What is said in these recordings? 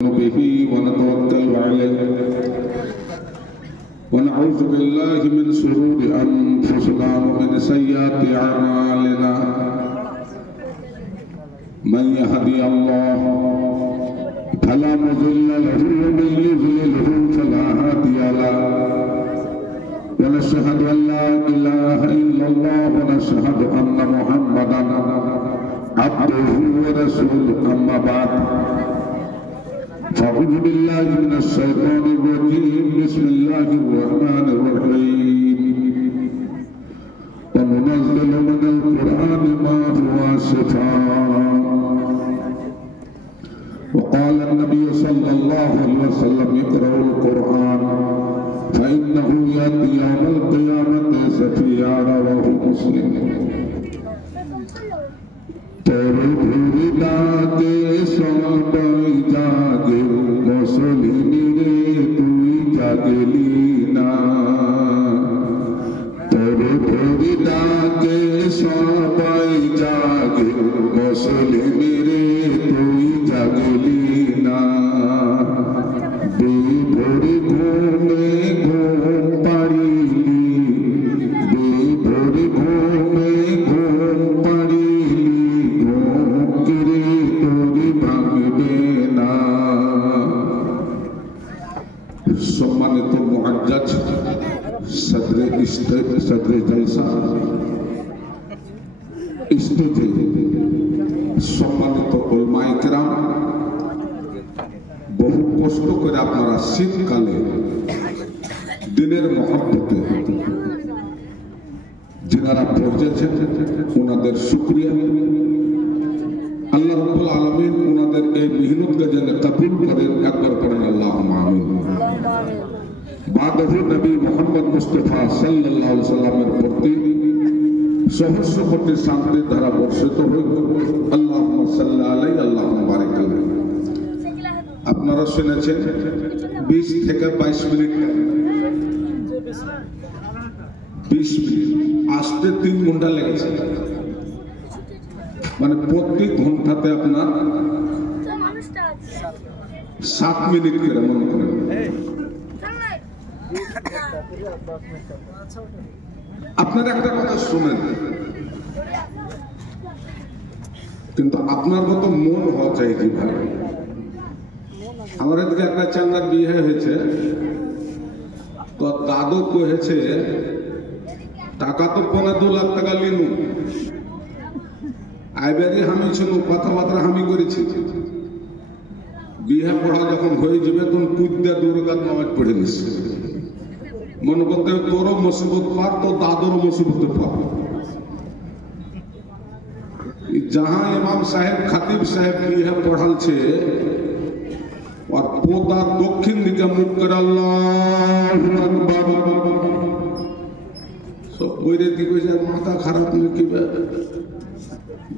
به ونتوكل عليه ونعوذ بالله من شرور أنفسنا ومن سيئات أعمالنا من يهدي الله فلا مضل له ومن يضلله فلا هادي له ونشهد أن لا إله إلا الله ونشهد أن محمدا عبده ورسوله أما بعد فأعوذ بالله من الشيطان الرجيم بسم الله الرحمن الرحيم وننزل من القرآن ما هو شفاء وقال النبي صلى الله عليه وسلم اقرأوا القرآن فإنه يأتي يوم القيامة شفيعا رواه مسلم তোর ঘুরি ডাকে সবাই জাগে মুসলিম রে তুই জাগলি না তোর ঘুরি ডাকে সবাই জাগে মুসলিম রে তুই জাগলি না বেভরে ঘুমে ঘুম পাড়িলি বেভরে ঘুমে ঘুম সম্মানিত মুআজ্জাজ সদরে জলসা স্টেজে সম্মানিত উলামায়ে কেরাম, বহু কষ্ট করে আপনারা শীতকালে দিনের মহব্বতে যারা পৌঁছেছেন ওনাদের শুকরিয়া। আল্লাহ রাব্বুল আলামিন ওনাদের এই মেহনতকে যেন কবুল করেন, একবার পড়েন আল্লাহুম্মা আমিন। বাদহু নবী মুহাম্মদ মুস্তাফা সাল্লাল্লাহু আলাইহি সাল্লামের প্রতি সহস্র কোটি শান্তির ধারা বর্ষিত হোক। আল্লাহুম্মা সাল্লি আলাইহি আল্লাহুম্মা বারিক আলাইহি। আপনারা শুনেছেন 20 থেকে 22 মিনিট 20 মিনিট আসতে 3 ঘন্টা লেগেছে, মানে প্রত্যেক ঘন্টাতে আপনার 7 মিনিট করে মনে করেন। আপনার একটা কথা শুনেন, কিন্তু আপনার মতো মন হওয়া চাই যে ভাই। আমার এদিকে একটা চাঙ্গার বিয়ে হয়েছে, তো দাদু কহেছে টাকা তো 2.5 লাখ টাকা লিনু, আইবারে আমি ছিল কথাবার্তা আমি করেছি। বিয়ে পড়া যখন হয়ে যাবে তখন কুদ্দা দুর্গাত নামাজ পড়ে নিস, মনে করতে তোরও মুসিবত পার, তো দাদুর মুসিবত পার। जहां इमाम साहेब खतीब साहेब বিয়ে পড়ালছে আর পোদা দক্ষিণ দিকে মুখ করে আল্লাহু আকবার সব বইরে দিকে মাথা খারাপ নাকি।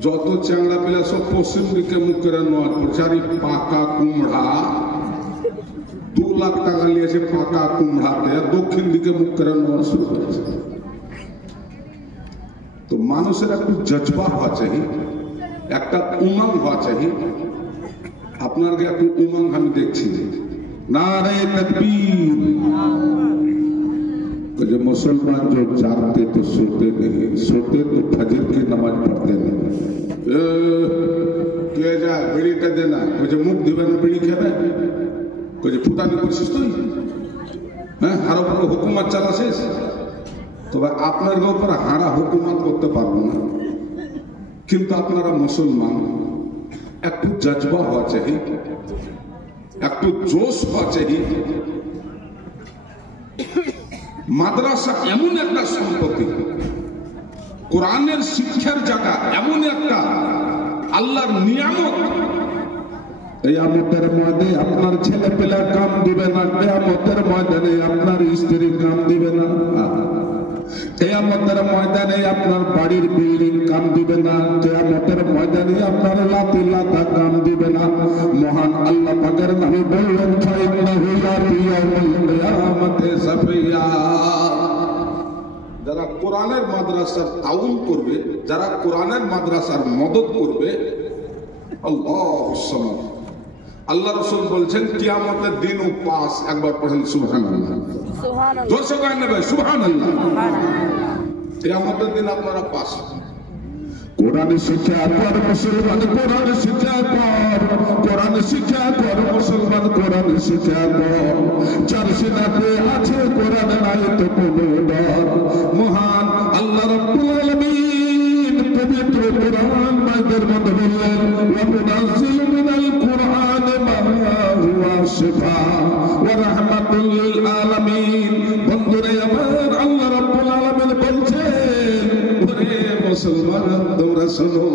যত চাংলা পেলা সব পশ্চিম দিকে মুখ করে নেওয়ার পর চারি পাকা কুমড়া 2 লাখ টাকা নিয়েছে পাকা কুমড়াতে, দক্ষিণ দিকে মুখ করে নেওয়া শুরু করেছে। তো মানুষের একটু জজবা হওয়া চাই, একটা উমঙ্গ হওয়া চাই। আপনার একটু উমঙ্গ আমি দেখছি। নারে তাকবীর। जो मुसलमान जो जागते तो सोते नहीं, सोते तो फजर की नमाज पढ़ते नहीं। কে যা বিড়িটা দে না, কইছে মুখ দিবে না বিড়ি খাবে, কইছে ফুটানি করছিস তুই, হ্যাঁ হার উপরে হুকুমত চালাছিস। তবে আপনার উপর হারা হুকুমত করতে পারবো না, কিন্তু আপনারা মুসলমান, একটু জজবা হওয়া চাই, একটু জোশ হওয়া চাই। মাদ্রাসা এমন একটা সম্পত্তি, কোরআনের শিক্ষার জায়গা এমন একটা আল্লাহর নিয়ামত। কিয়ামতের ময়দানে আপনার ছেলে পেলে কাম দিবে না, কিয়ামতের ময়দানে আপনার স্ত্রী কাম দিবে না, কিয়ামতের ময়দানে আপনার বাড়ির বিল্ডিং কাম দিবে না, কিয়ামতের ময়দানে আপনার লাতি লাতা কাম দিবে না। মহান আল্লাহ পাকের নবী বললেন ফাইন্নাহু ইয়াতি ইয়াউমাল কিয়ামাতি সাফিয়া। যারা কোরআনের মাদ্রাসার তাউন করবে, যারা কোরআনের মাদ্রাসার মদদ করবে, আল্লাহু সামাদ, আল্লাহ রাসূল বলছেন কিয়ামতের দিন উপাস। একবার পড়েন সুবহানাল্লাহ। সুবহানাল্লাহ। জোরসে করেন না ভাই, সুবহানাল্লাহ। কিয়ামতের দিন আপনারা পাস। কোরআন শিক্ষা কর মুসলমান, কোরআন শিক্ষা কর, কোরআন শিক্ষা কর মুসলমান, কোরআন শিক্ষা কর। যার সিনাতে আছে কোরআন নাই তো কোনো ডর। মহান আল্লাহ রাব্বুল আলামিন পবিত্র কোরআন মায়ের মধ্যে বললেন ওয়া মুনাজ্জিলু মিনাল কোরআন মা হুয়া শিফা ওয়া রাহমাতুল লিল আলামিন। বন্ধুরা আমার, আল্লাহ রাব্বুল আলামিন বলছেন ওরে মুসলমান তোমরা শোনো,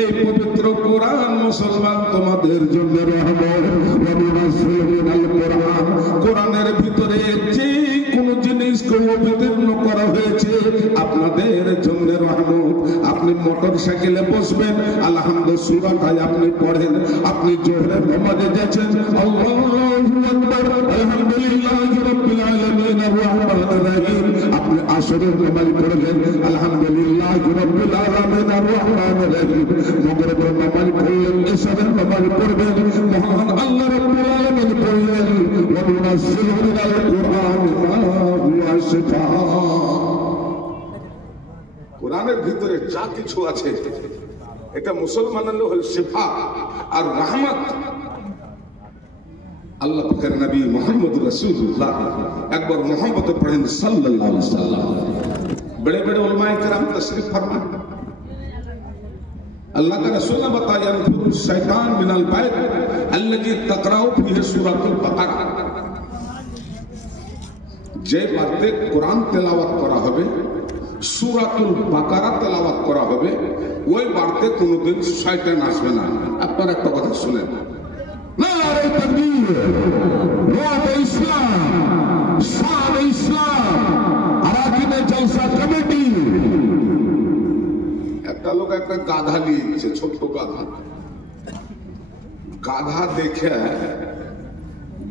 এই পবিত্র কোরআন মুসলমান তোমাদের জন্য রহমত। ওয়া মুনাজ্জিলু মিনাল কোরআন, কোরআনের ভিতরে যে কোন জিনিসকে অবতীর্ণ করা হয়েছে আপনাদের জন্য রহমত। আপনি মোটর সাইকেলে বসবেন, আলহামদুলিল্লাহ সূরাটাই আপনি পড়েন। আপনি জোহরের নামাজে যাচ্ছেন, আল্লাহু আকবার আলহামদুলিল্লাহি রাব্বিল আলামিন আর রহমানির রহিম। আপনি আসরের নামাজ পড়বেন, আলহামদুলিল্লাহি রাব্বিল আলামিন আর রহমানির রহিম। মাগরিবের নামাজ পড়লেন, ইশারের নামাজ পড়বেন, মহান আল্লাহ রাব্বুল আলামিন বললেন ওয়া মুনাজ্জিলু মিনাল কোরআন মা হুয়া শিফা। কোরআনের ভিতরে যা কিছু আছে এটা মুসলমানের হল শিফা আর রহমত। আল্লাহ পাকের নবী মুহাম্মদ রাসূলুল্লাহ একবার মুহাম্মদ পড়েন সাল্লাল্লাহু আলাইহি ওয়াসাল্লাম। बड़े बड़े उलमाए किराम तशरीफ फरमाए। अल्लाह का रसूल ने बताया शैतान मिनल बैत अल्लजी तकराउ फीहि सूरतुल बकरा। যে বাড়িতে কোরআন তেলাওয়াত করা হবে, সূরাতুল বাকারা তেলাওয়াত করা হবে, ওই বাড়িতে কোনোদিন শয়তান আসবে না। আপনারা একটা কথা শুনেন, নারে তাকবীর, রূহে ইসলাম, শান ইসলাম, আরাকিনে জলসা কমিটি। একটা লোক একটা গাধা নিয়েছে, ছোট্ট গাধা। গাধা দেখে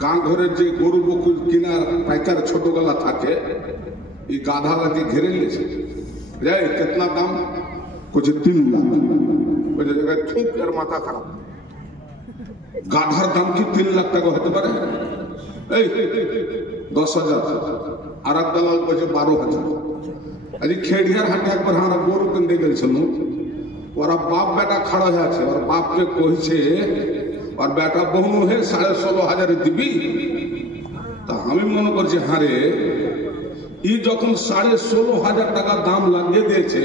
গাঁ ঘরের যে গরু বকুল কিনার পাইকার ছোট গলা থাকে, এই গাধাটাকে ঘিরে নিয়েছে। যাই কিতনা দাম? कुछ 3 लाख। ঠুক এর মাথা খারাপ। গাধার দাম কি 3 লাখ টাকা হতে পারে? এই 10,000। আর এক দালাল বলছে 12,000। আজ খেড়িয়ার হাটে একবার আমরা গরু কিনতে গেছিল, ওরা বাপ বেটা খাড়া হয়ে আছে। ওর বাপকে কইছে और बेटा बहु है 16,500 দিবি। তা আমি মনে করছি হারে ই যখন 16,500 টাকা দাম লাগিয়ে দিয়েছে,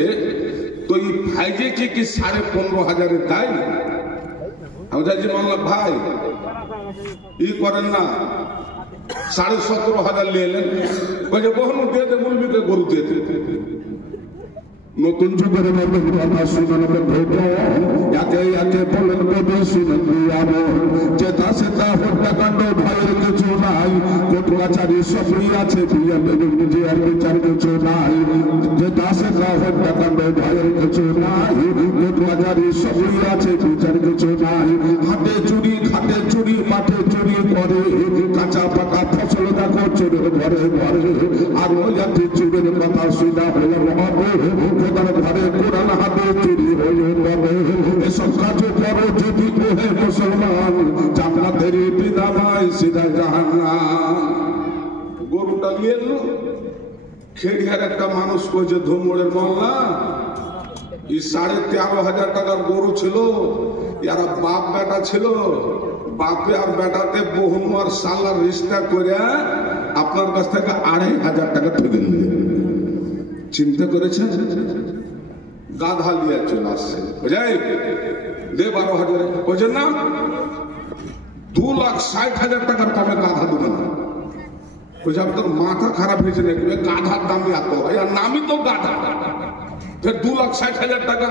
তো এই ভাইজে কি 15,500 দেয়? আমি যাচ্ছি বললাম ভাই ই করেন না, 17,500 নিয়ে এলেন। বলছে বহু দিয়ে দে, মুরগিকে গরু দিয়ে দে। নতুন যুগের নতুন কথা শুনুন বন্ধু, একে একে বলেন কবি শুনেন দিয়াবো। যেটা সেটা হত্যাকাণ্ড ভয়ের কিছু নাই, কোটুয়াচারী সবই আছে, বিয়ে নিজে আর বিচার কিছু নাই। যেটা সেটা হত্যাকাণ্ড ভয়ের কিছু নাই, কোটুয়াচারী সবই আছে, বিচার কিছু নাই। হাতে চুরি খাতে চুরি মাঠে চুরি করে, কাঁচা পাকা ফসল দেখো চুরি ঘরে ঘরে। আর ওই জাতি চুরির কথা শুনা হলে হবে ঘরে কোরআন হাতে চুরি হয়ে যাবে। এসব কাজ করো যদি ওহে মুসলমান, জান্নাতের বিধানায় সিধা জাহান্নাম। গরুটা নিয়ে এলো, খেড়িয়ার একটা মানুষ কইছে ধুমড়ের মহল্লা, এই 13,500 টাকার গরু ছিল। এরা বাপ বেটা ছিল, বাপে আর বেটাতে বহুমার সালার রিস্তা করে আপনার কাছ থেকে 2,500 টাকা ঠকে নিলেন। চিন্তা করেছেন? গাধা লিয়া চলে আসছে, বুঝাই দে 12,000। বুঝেন না 2,60,000 টাকার কমে গাধা দেবে না। বুঝে আপনার মাথা খারাপ হয়েছে নাকি? গাধার দামই এত হয়, আর নামই তো গাধা। ফের 2,60,000 টাকা।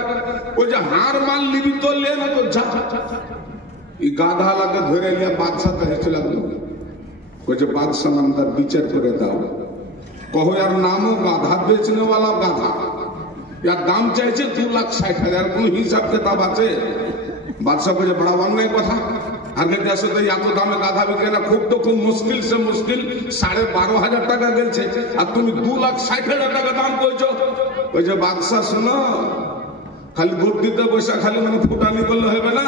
ওই যে হার মাল লিবি তো লে না, তো যা। এই গাধা লাগে ধরে নিয়ে বাদশাহ কাছে চলে গেল। বলছে বাদশাহ নামদার বিচার করে দাও। कहो यार नामो गाधा बेचने वाला गाधा, यार दाम चाहिए 2,60,000। कोई हिसाब किताब आछे? बादशाह को बड़ा अन्याय कथा। आगे देशे तो एत दामे गाधा बिके ना, खूब तो खूब मुश्किल से मुश्किल 12,500 টাকা গেছে, আর তুমি 2,60,000 টাকা দাম কইছো। ওই যে বাদশাহ শোনো, খালি ভোট দিতে পয়সা খালি মানে ফুটানি করলে হবে না।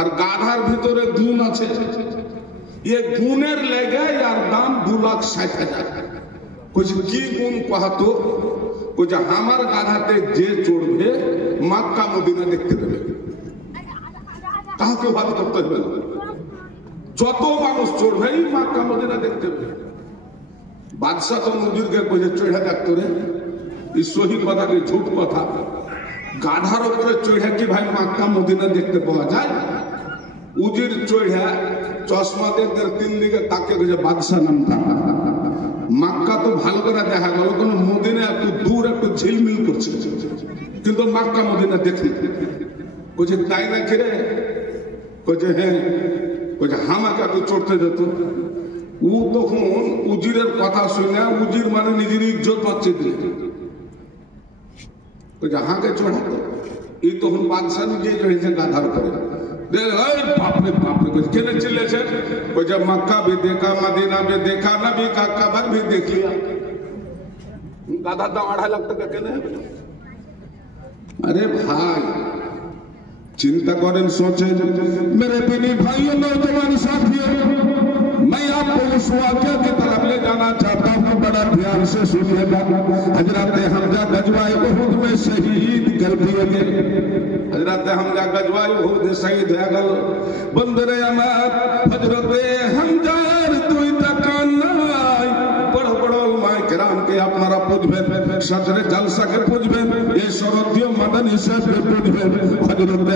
আর গাধার ভিতরে গুণ আছে, এ গুণের লেগে আর দাম 2,60,000। কইছে কি গুণ কহাতো? কইছে আমার গাধাতে যে চড়বে মক্কা মদিনা দেখতে দেবে, কাউকে বাদ করতে হবে না, যত মানুষ চড়বে মক্কা মদিনা দেখতে দেবে। বাদশাহ তো মুদিরকে কইছে চড়া দেখতো রে, এই সহি কথা কি ঝুট কথা? গাধার উপরে চড়া কি ভাই মক্কা মদিনা দেখতে পাওয়া যায়? উজির চড়া চশমা দেখতে 3 দিকে তাকে কইছে বাদশাহ নামটা মক্কা তো ভালো করে দেখা গেল, কোন মদিনা একটু দূর একটু ঝিলমিল করছে, কিন্তু মক্কা মদিনা দেখি। কইছে তাই না রে? কইছে হ্যাঁ। কইছে হামাকে তো চড়তে যেত। ও তখন উজিরের কথা শুনে, উজির মানে নিজের ইজ্জত বাঁচিয়ে দিলে, কইছে হাঁকে চড়াতো। এই তখন বাদশাহ নিজে চড়েছে গাধার করে। बापरे बापरे कुछ कहने चिल्ले से कोई जब मक्का भी देखा मदीना भी देखा नबी का कबर भी देख लिया। गाधा दाम 2.5 लाख टका कहने। अरे भाई चिंता करें, सोचे मेरे बिनी भाइयों नौजवान साथियों, मैं आपको उस वाक़या की तरफ ले जाना चाहता हूँ, बड़ा ध्यान से सुनिएगा। हजरत हमजा गजवाए उहुद में शहीद कर दिए गए। हजरत हमजा गजवाए उहुद शहीद है गल बंदरे अमर हजरत हमजा दुई तकान নাই বড় বড় উলামায়ে কেরাম কে আপনারা বুঝবেন, সাজরে জালসাকে বুঝবেন, এই শরতীয় মাদানী হিসেবে বুঝবেন। হযরত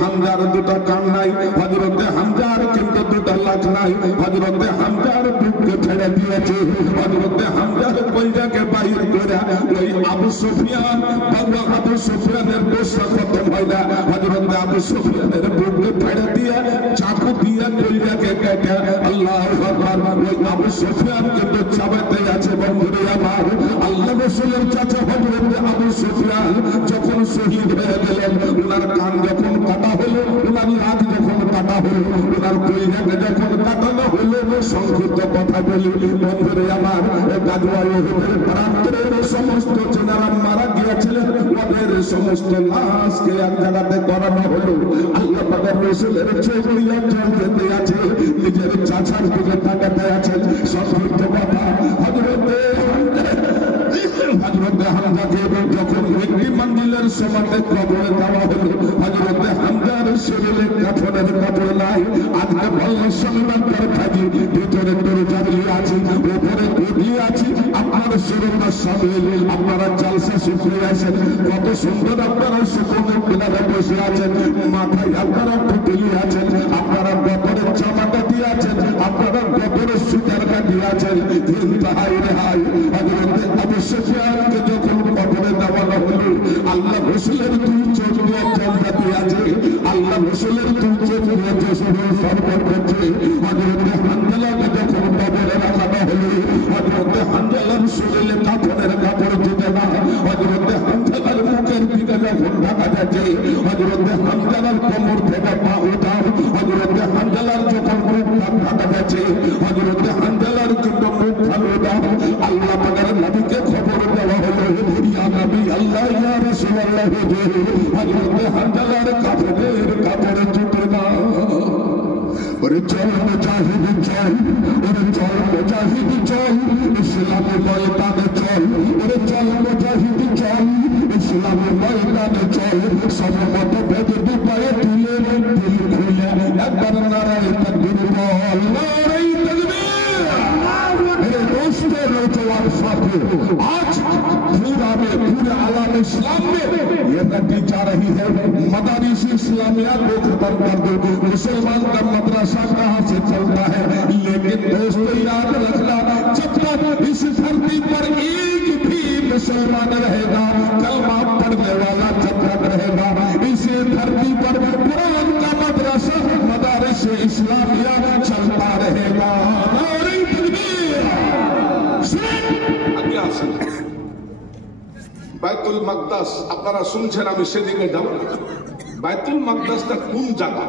হামজার দুটো কান নাই, হযরত হামজার কিন্তু 2 লাখ নাই, হযরত হামজার বুককে ছেড়ে দিয়েছে, হযরত হামজার কলজাকে বাইর করে ওই আবু সুফিয়ান, বাবা আবু সুফিয়ানের গোসা খতম হয় না, হযরত আবু সুফিয়ানের বুককে ছেড়ে দিয়ে চাকু দিয়ে কলজাকে কেটে আল্লাহু আকবার। ওই আবু সুফিয়ান কিন্তু চাবাতে আছে বন্ধুরে আমার। আল্লাহ রাসূলের চাচা হযরত আবু সুফিয়ান যখন শহীদ হয়ে গেলেন, ওনার কান যখন কাটা হলো, ওনার নাক যখন কাটা হলো, ওনার কলিজাকে যখন কাটানো হলো, সংক্ষিপ্ত কথা বলি বন্ধুরে আমার, গাজওয়ায়ে উহুদের প্রান্তরের সমস্ত যারা মারা গিয়েছিলেন ওদের সমস্ত লাশকে এক জায়গাতে করানো হলো। আল্লাহ পাকের রাসূলের চোখে জল যেতে আছে, নিজের চাচার দিকে তাকাতে আছেন। সংক্ষিপ্ত কথা, হযরত হামজাকে যখন একটি মন্দিরের সমাতে কবরে দেওয়া হলো, হযরত হামজার শরীরে কাফনের কাপড় নাই। আজকে বললে শনিবার থাকি ভিতরে দরজা দিয়ে আছে, উপরে দিয়ে আছে, আপনার শরীরটা সামিল, আপনারা জালসা শুনে আছেন, কত সুন্দর আপনারা সুকোমল পিলারে বসে আছেন, মাথায় আপনারা টুপি আছেন, আপনারা গতরের জামাটা দিয়ে আছেন, আপনারা গতরের সুতারটা দিয়ে আছেন। কিন্তু হাই রে হাই, হযরত আবু সুফিয়ানকে যখন কবরে দেওয়ানো হলো, আল্লাহ রাসূলের 2 চোখ দিয়ে জলজাতে আছে, আল্লাহ রাসূলের 2 চোখ দিয়ে শরীর সরবর করছে। হযরত হানজালাকে যখন কবরে রাখানো হলো, হযরত হানজালার শরীরে কাফনের কাপড় দিতে না, হযরত হানজালার মুখের দিকে যখন ঢাকা যাচ্ছে, হযরত হানজালার কোমর থেকে পা উঠাও, হযরত হানজালার যখন মুখ ঢাকা যাচ্ছে, হযরত হানজালার কিন্তু মুখ ভালো দাও। আল্লাহ পাকের নবীকে খবর দেওয়া হলো, ইয়া নবী আল্লাহ ইয়া রাসূলুল্লাহ, হযরত হানজালার কাফনের কাপড় জুটে না। ওরে চল মুজাহিদ চল, ওরে চল মুজাহিদ চল, ইসলামের ময়দানে চল, ওরে চল মুজাহিদ চল, ইসলামের ময়দানে চল। সর্বমত বেদে দুপায়ে তুলে দিল খুলে একবার নারায়ে তাকবীর বল, নারায়ে তাকবীর। मेरे दोस्तों नौजवान साथियों, आज पूरे आलम इस्लाम में ये नदी जा रही है, मदारिस इस्लामिया को खत्म कर दो। मुसलमान का मदरसा कहाँ से चलता है? लेकिन दोस्तों याद रखना, जब तक इस धरती पर एक भी मुसलमान रहेगा, कलमा पढ़ने वाला जब तक रहेगा, इस धरती पर कुरान का मदरसा मदारिस इस्लामिया चलता रहेगा। বাইতুল মাকদাস আপনারা শুনছেন, আমি সেদিকে যাব। বাইতুল মাকদাসটা কোন জায়গা?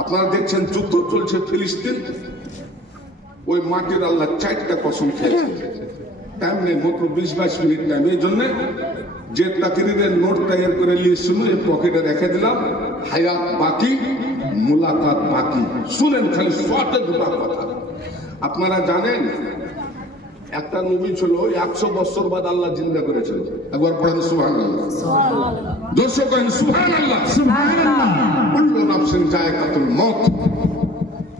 আপনারা দেখছেন যুদ্ধ চলছে ফিলিস্তিন, ওই মাটির আল্লাহ 4টা কসম খেয়েছে। টাইম নেই, মাত্র 20-22 মিনিট টাইম। এই জন্য যে তাকরীরের নোট তৈরি করে নিয়ে শুনে পকেটে রেখে দিলাম। হায়াত বাকি, মুলাকাত বাকি। শুনেন খালি শর্টে দুটো কথা। আপনারা জানেন একটা নবী ছিল 100 বছর বাদ আল্লাহ জিন্দা করেছিল। একবার পড়েন সুবহানাল্লাহ। জোরসে করেন সুবহানাল্লাহ। কুল্লু নাফসিন যায়কাতুল মউত।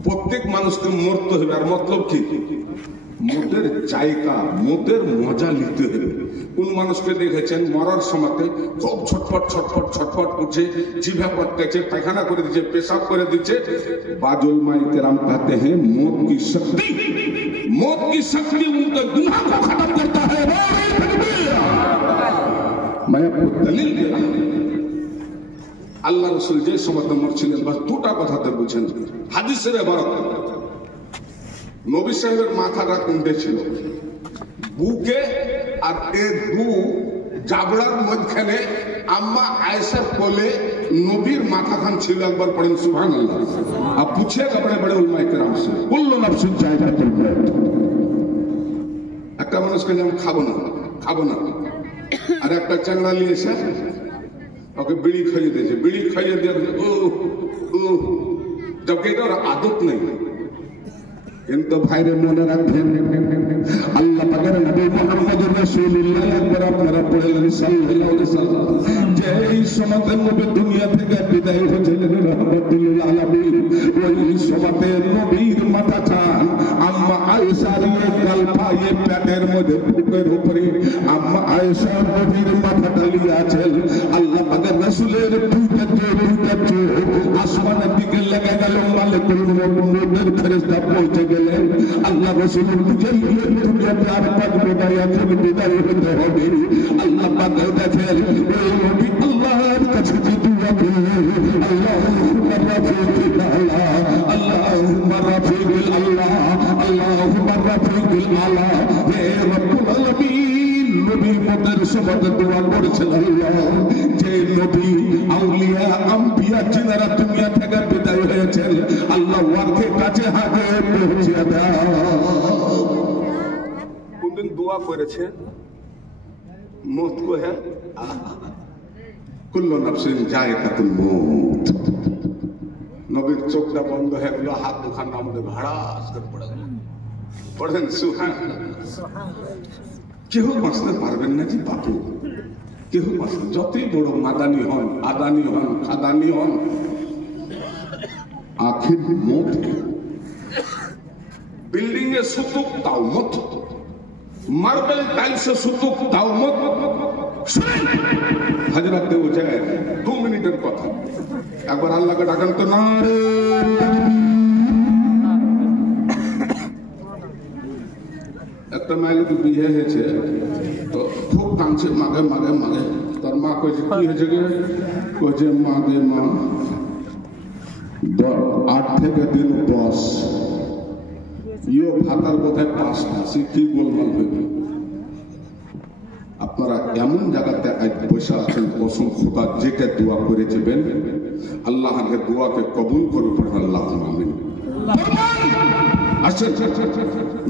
প্রত্যেক মানুষকে মরতে হবে। আর মতলব কি? মতের জায়গা, মতের মজা নিতে হবে। কোন মানুষকে দেখেছেন মরার সময় খুব ছটফট ছটফট ছটফট করছে, জিভা পড়তেছে, পায়খানা করে দিচ্ছে, পেশাব করে দিচ্ছে? बाजुल माई किराम कहते हैं मौत की शक्ति उनके गुनाह को खत्म करता है। मैं आपको दलील दे रहा हूं। আল্লাহ রাসূল যে সময়তে মরছিলেন বাস দুটা কথাতে বুঝেন। হাদিসের ইবারত, নবী সাহেবের মাথাটা কোনটা ছিল? বুকে, আর এ দু জাবড়ার মধ্যখানে আম্মা আয়েশার কোলে নবীর মাথাখান ছিল। একবার পড়েন সুবহানাল্লাহ। আর पूछिएगा बड़े बड़े उलमा किराम से, कुल्लु नफ्सिन जायकातुल मौत। একটা মানুষকে যেমন খাবো না, আর একটা চ্যাংড়া নিয়ে এসে ওকে বিড়ি খাইয়ে দিয়েছে, বিড়ি খাইয়ে দিয়ে जबकि এটার আদত নেই। কিন্তু ভাইরে মনে রাখবেন আল্লাহ পাকের নবী মুহাম্মদুর রাসূলুল্লাহ একবার আপনারা পড়লেন সাল্লাল্লাহু আলাইহি সাল্লাম, যে এই সময়তে নবী দুনিয়া থেকে বিদায় হয়েছিলেন রাহমাতুল আলামিন। ওই সময়তে নবীর মাথাটা আম্মা আয়েশার গালপায়ে পেটের মধ্যে বুকের উপরে আম্মা আয়েশা নবীর মাথাটা লিয়াছেন। আল্লাহ পাকের রাসূলের দুইটা আসমানের দিকে লেগে গেল। মালিকুল মউতের ফেরেশতা পৌঁছে গেলেন। আল্লাহ রাসূলের বুঝেই দুনিয়াতে আর পাঁচ বিদায় হতে হবে। আল্লাহ পাক দেখেন ওই নবী আল্লাহর কাছে দোয়া করে, আল্লাহুম্মা রাফিকুল আলা, আল্লাহুম্মা রাফিকুল আল্লাহ, আল্লাহুম্মা রাফিকুল আলা। হে রব্বুল আলামিন, নবী মতের সময় দোয়া করেছেন আল্লাহ, যে নবী আউলিয়া আম্বিয়া যিনারা দুনিয়া থেকে বিদায় হয়েছেন, আল্লাহ ওয়াকে কাছে হাতে পৌঁছে দাও। কোনদিন দোয়া করেছে মত কো হ্যাঁ কুল্লু নাফসিন যায়কাতুল মউত। নবীর চোখটা বন্ধ হয়ে গেল, হাত দুখানা আমাদের ভাড়াস করে পড়ে গেল। পড়েন সুবহানাল্লাহ। কেউ বাঁচতে পারবেন না কি বাপু? কেউ বাঁচতে, যতই বড় মাদানি হন, আদানি হন, খাদানি হন, আখির মত। বিল্ডিং এ সুতুক তাও মত, মার্বেল টাইলসে সুতুক তাও মত। হযরত ও জায়গায় 2 মিনিটের কথা। একবার আল্লাহকে ডাকেন তো না রে। একটা মায়ের বিয়ে হয়েছে তো খুব কাঁদছে, মাগে মাগে মাগে। তার মা কয়েছে কি হয়েছে গে? কয়েছে মাগে মা 8 থেকে দিন 10 ইয়ে ভাতার বোধহয় 5টা। সে কি গোলমাল হইবে? আপনারা এমন জায়গাতে আজ বসে আছেন, কসম খোদা যেটা দোয়া করে যাবেন আল্লাহ আগে দোয়াকে কবুল করে পড়েন আল্লাহুম্মা আমিন। अच्छा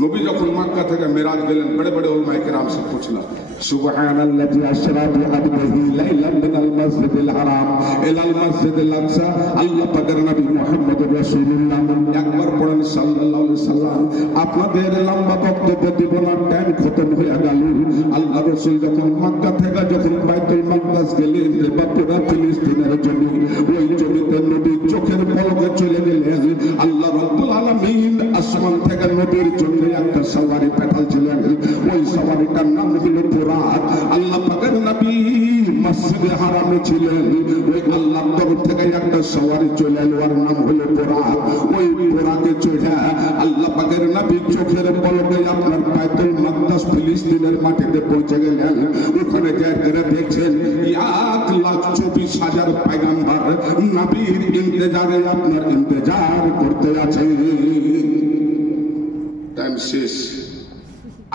नबी যখন মক্কা থেকে মিরাজ গেলেন বড় বড় উলামায়ে কেরাম से पूछना সুবহানাল্লাযী আসরা বিআবদিহি লাইলাম মিনাল মসজিদিল হারাম ইলাল মসজিদিল আকসা। আল্লাহ পাকের নবী মুহাম্মদুর রাসূলুল্লাহ একবার পড়েন সাল্লাল্লাহু আলাইহি সাল্লাম। আপনাদের লম্বা বক্তব্য দিব না, টাইম খতম হয়ে গেল। আল্লাহ রাসূল যখন মক্কা থেকে যখন বাইতুল মাকদাস গেলেন, পুরো ফিলিস্তিনের জমি, ওই জমিতে নবী চোখের পলকে চলে গেলেন। আল্লাহ রাব্বুল আলামিন আসমান থেকে নবীর জন্য একটা সওয়ারি পাঠাচ্ছিলেন। ওই সওয়ারিটার নাম হলো বুরাক। আল্লাহ পাকের নবী মসজিদে হারামে ছিলেন, ওই আল্লাহর তরফ থেকে একটা সওয়ারি চলে এলো, ওর নাম হলো বুরাক। ওই বুরাকে চড়ে আল্লাহ পাকের নবী চোখের পলকে আপনার বাইতুল মাকদাস ফিলিস্তিনের মাটিতে পৌঁছে গেলেন। ওখানে যারা দেখছেন 1,24,000 পয়গম্বর নবীর ইন্তজারে আপনার ইন্তজার করতে আছে। টাইম শেষ।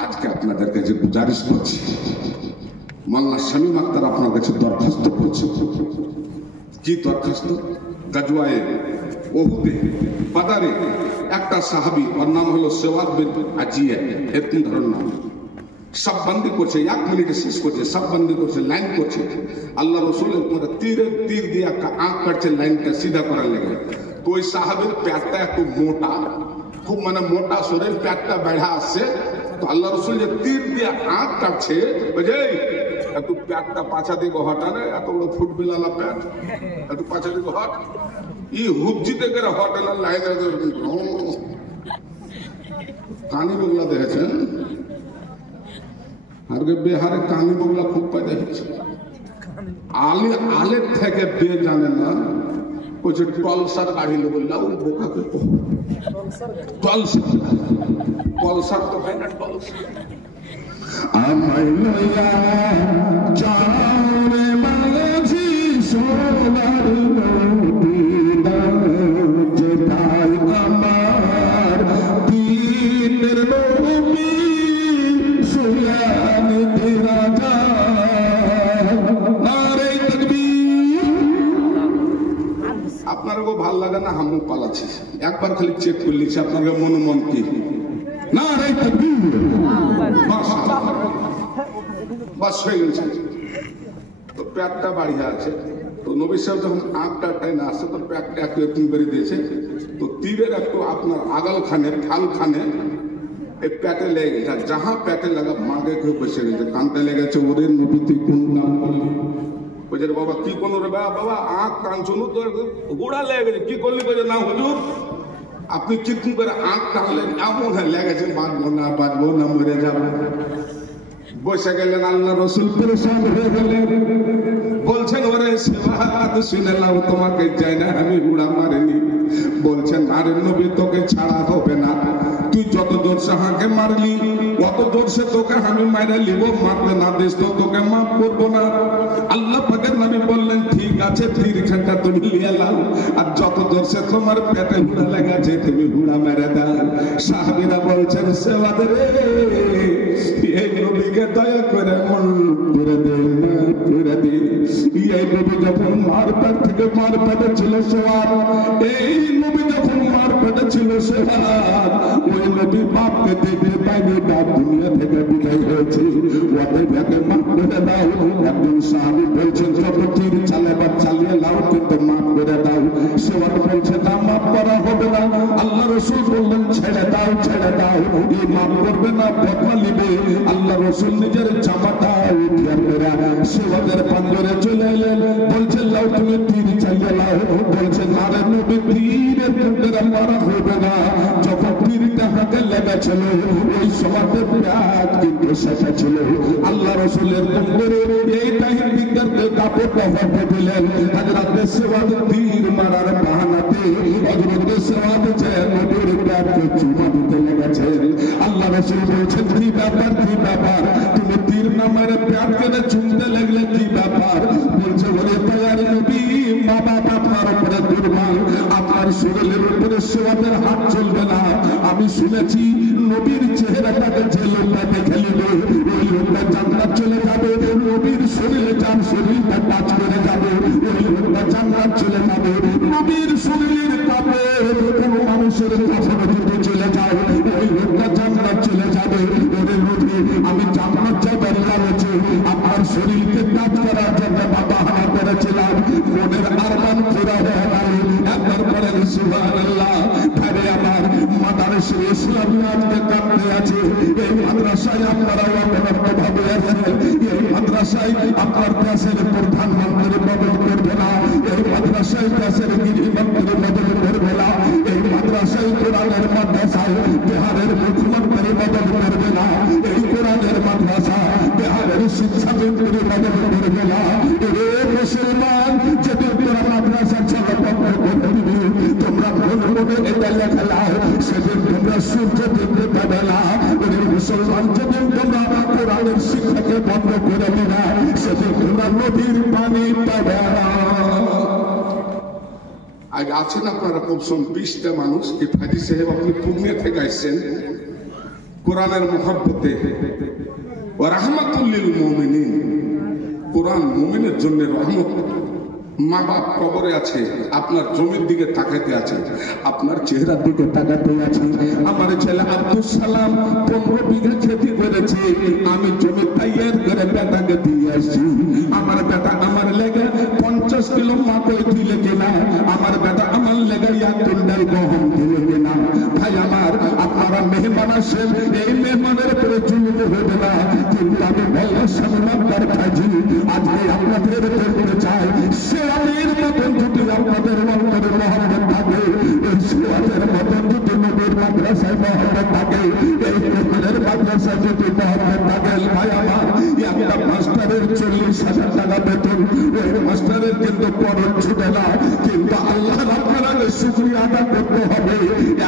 আজকে আপনাদের কাছে গুজারিশ করছি, মাওলানা শামীম আখতার আপনার কাছে দরখাস্ত করছে। কি দরখাস্ত? গাজওয়ায়ে ওহুদে বাদারে একটা সাহাবী, ওর নাম হলো সেওয়াদ বিন আজিয়া, এরকম ধরনের নাম। সব বন্দি করছে, 1 মিনিটে শেষ করছে, সব বন্দি করছে, লাইন করছে। আল্লাহ রসুলের তীর দিয়ে একটা আঁক কাটছে লাইনটা সিধা করার লেগে। তো ওই সাহাবের প্যাটটা একটু মোটা, খুব মানে মোটা শরীর, প্যাটটা বেড়া আসছে। তো আল্লাহ রসুল যে তীর দিয়ে আঁক কাটছে, বুঝে একটু প্যাটটা পাছা দিকে হটানে, এত বড় ফুটবিলালা প্যাট, একটু পাছা দিকে হট। ই হুবজিতে করে হটেলা লাইনে কানি বগলা দেখেছেন? আর বিহারে কানি বগলা খুব পাই দেখেছে। আলের থেকে বে জানে না, বলছে টলসার গাড়ি লোক বললাম বোকাকে টলসার তো হয় না, টলসার। আমায় লইয়া চারে মাঝি সোনার মদিনা, যেটাই আমার দিনের নবী সুয়ান রাজা। নারে তাকবীর। আপনার গো ভাল লাগে না? হামু পালাচ্ছি, একবার খালি চেক করে লিখছি আপনার মন কি। নারে তাকবীর। বাস হয়ে গেছে। তো প্যাটটা বাড়িয়ে আছে। তো নবী সাহেব যখন আঁকটা টাইনে আসছে, তো প্যাটটা একটু একটু করে দিয়েছে। তো তীরের একটু আপনার আগাল খানে, ঠাল খানে এই প্যাটে লেগে গেছে। যাহা প্যাটে লাগা মাগে কেউ বসে গেছে, কানতে লেগেছে, ওরে নবী তুই কোন নাম করলি? বলছে বাবা কি কোন রে বাবা, আঁক টানছুন তো গোড়া লেগে গেছে, কি করলি? বলছে না হুজুর, আপনি কিরকম করে আঁক টানলেন, এমন লেগেছে বাঁচবো না মরে যাবো। বসে গেলেন, আল্লাহ রসুল পরেশান হয়ে গেলেন, বলছেন ওরে সেবাদ শুনে নাও, তোমাকে চাই না আমি উড়া মারিনি। বলছেন আরে নবী তোকে ছাড়া হবে না, তুই যত জোরসে হাঁকে মারলি অত জোরসে তোকে আমি মাইরা লিব, মারতে না দিস তো তোকে মাফ করবো না। আল্লাহ পাকের নবী বললেন ঠিক আছে, তীরখানটা তুমি নিয়ে লাও, আর যত জোরসে তোমার পেটে হুড়া লেগেছে তুমি হুড়া মেরে দাও। সাহাবীরা বলছেন সেবাদ রে, এই নবীকে দয়া করে মন করে দে, করে দে। এই নবী যখন মার পেট থেকে মার পেটে ছিল সেবার, এই নবী যখন মার পেটে ছিল সেবার, ওই নবী বাপকে দেখতে পাইনি, বাপ দুনিয়া থেকে বিদায় হয়েছে, ওদের ব্যাগে মাফ করে দাও। একজন সাহাবী বলছেন যত তীর চালাবার চালিয়ে লাও, কিন্তু মাফ করে দাও। সেবার বলছে না মাফ করা হবে না। আল্লাহ রসুল বললেন ছেড়ে দাও, ছেড়ে দাও, এই মাফ করবে না, বদলা নিবে। আল্লাহ রসুল নিজের জামাটা উঠিয়ে মেরা সেবাদের পাঞ্জরে চলে এলেন, বলছে লাও তুমি তীর চালিয়ে লাও। বলছে না রে নবী, তীরের ভিতরে মারা হবে না। যখন তীরটা হাতে লেগেছিল ওই সমাজে প্যাট কিন্তু শেষে ছিল। আল্লাহ রসুলের করে এই টাইম বিজ্ঞানকে কাপড়টা হতে দিলেন। হযরত সেবাদ তীর মারার বাহানাতে হযরত সেবাদ যে নবীর প্যাটকে চুমা দিতে লেগেছেন। আল্লাহ রসুল বলছেন কি ব্যাপার, কি ব্যাপার, তুমি তীর না মেরে প্যাট কেটে চুমতে লাগলে, কি ব্যাপার? বলছে বলে তৈয়ার নবী, মা বাপ আপনার উপরে দুর্বল, আপনার শরীরের উপরে সেবাদের হাত চলবে না। আমি শুনেছি নবীর চেহারাটাকে যে লোকটা দেখে নিবে ওই লোকটা জান্নাত চলে যাবে, নবীর শরীরে যার শরীরটা কাজ করে যাবে ওই লোকটা জান্নাত চলে যাবে। নবীর শরীরের কাপে কোনো মানুষের কাপড় যদি চলে যায় ওই লোকটা জান্নাত চলে যাবে। ওরে নবী, আমি জান্নাত যাবার লালচে আপনার শরীরকে কাজ করার জন্য বাহানা করেছিলাম, মনের আরমান পুরা হয়ে গেল। একবার বলেন সুবহানাল্লাহ। তাহলে আমার মাদ্রাসা ইসলামিয়া আজকে কাটতে আছে, এই মাদ্রাসায় আপনারা অবনত ভাবে আছেন, এই মাদ্রাসায় আপনার দেশের প্রধানমন্ত্রী বদল করবে না, এই মাদ্রাসায় দেশের গৃহমন্ত্রী বদল করবে না, এই মাদ্রাসায় কোরআনের মাদ্রাসায় বিহারের মুখ্যমন্ত্রী বদল করবে না, এই কোরআনের মাদ্রাসা বিহারের শিক্ষামন্ত্রী বদল করবে না। রে মুসলমান, যদি তোরা মাদ্রাসা চলো বন্ধ করে দিবি, তোমরা ভুল করে এটা লেখা লাও, সেদিন তোমরা সূর্য দেখতে পাবে না। মুসলমান, যেদিন তোমরা কোরআনের শিক্ষাকে বন্ধ করে দিবে সেদিন তোমরা নদীর পানি পাবে না। আজ আছেন আপনারা কমসম 20টা মানুষ, এই ফাজি সাহেব আপনি পূর্ণিয়া থেকে আসছেন, কোরআনের মহব্বতে ও রাহমাতুল লিল মুমিনিন, কোরআন মুমিনের জন্য রহমত। মা বাপ কবরে আছে, আপনার জমির দিকে তাকাতে আছে, আপনার চেহারার দিকে তাকাতে আছে। আমার ছেলে আব্দুল সালাম 15 বিঘা খেতি করেছে, আমি জমি তৈয়ার করে বেটাকে দিয়ে আসছি। আমার বেটা আমার লেগে 50 কিলো মাকই দিলে কিনা, আমার বেটা আমার লেগে 1 কুইন্টাল গহম দিলে কিনা। ভাই আমার, আপনারা মেহমান আসেন, এই মেহমানের উপরে জুলুম হবে না, কিন্তু আমি বললাম সামনার কাজী আজকে আপনাদের করতে চাই। সে আলীর মতন যদি আপনাদের অন্তরে মহব্বত থাকে, এই সুয়াদের মতন যদি নবীর মাদ্রাসায় মহব্বত থাকে, এই কোরআনের মাদ্রাসায় যদি মহব্বত থাকে, ভাই আমার, একটা মাস্টারের 40,000 টাকা বেতন, ওই মাস্টারের কিন্তু পরন ছুটে না, কিন্তু আল্লাহ আপনারা শুকরিয়া আদা করতে হবে।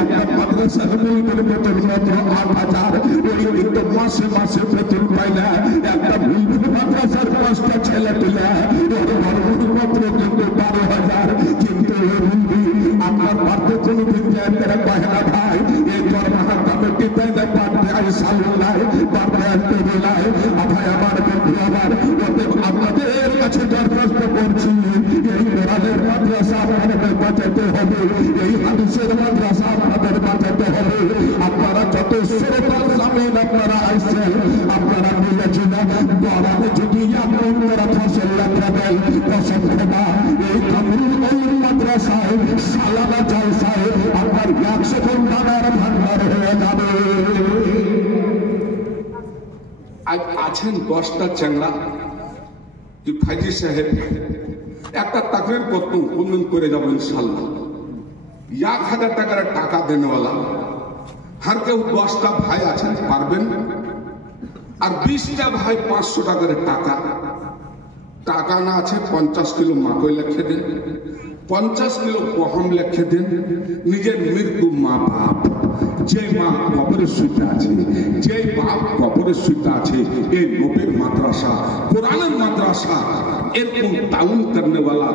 একটা মাদ্রাসার মূলবের বেতন মাত্র 8,000, ওই কিন্তু মাসে মাসে বেতন পায় না। একটা মূলবের মাদ্রাসার 5টা ছেলে পেলে ওর মাত্র কিন্তু 12,000, কিন্তু আপনার বাড়তে কোনো দিন যায় পায়না ভাই, এই দরমাহা কমিটি পেলে বাড়তে আই সালু নাই, বাড়তে আসতে বেলায়। ভাই আমার, বন্ধু আমার, আপনাদের কাছে দরখাস্ত করছি, এই কোরআনের মাদ্রাসা আপনাদের বাঁচাতে হবে, এই হাদিসের মাদ্রাসা আপনাদের বাঁচাতে হবে। আপনারা যত শ্রোতা জামিন আপনারা আসছেন, আপনারা মিলেছেন, বাবাকে যদি আপনারা ফসল লাগাবেন, ফসল খোদা এই কামরুল মাদ্রাসায় সালানা জলসায় আপনার 100 কোটি টাকার ভান্ডার হয়ে যাবে। আজ আছেন 10টা চ্যাংড়া, কি ফাইজি সাহেব একটা তাকরির করতুম, কোনদিন করে যাবো ইনশাল্লাহ। 1,000 টাকার টাকা দেনেওয়ালা আর কেউ 10টা ভাই আছেন, পারবেন? আর 20টা ভাই 500 টাকার টাকা না আছে, 50 কিলো মাকই লেখে দেন, 50 কিলো গহম লেখে দেন। নিজের মৃত্যু মা বাপ, যে মা কবরের শুইতে আছে, যে বাপ কবরের শুইতে আছে, এই নবীর মাদ্রাসা, কোরআনের মাদ্রাসা, এরকম তাউন করনেওয়ালা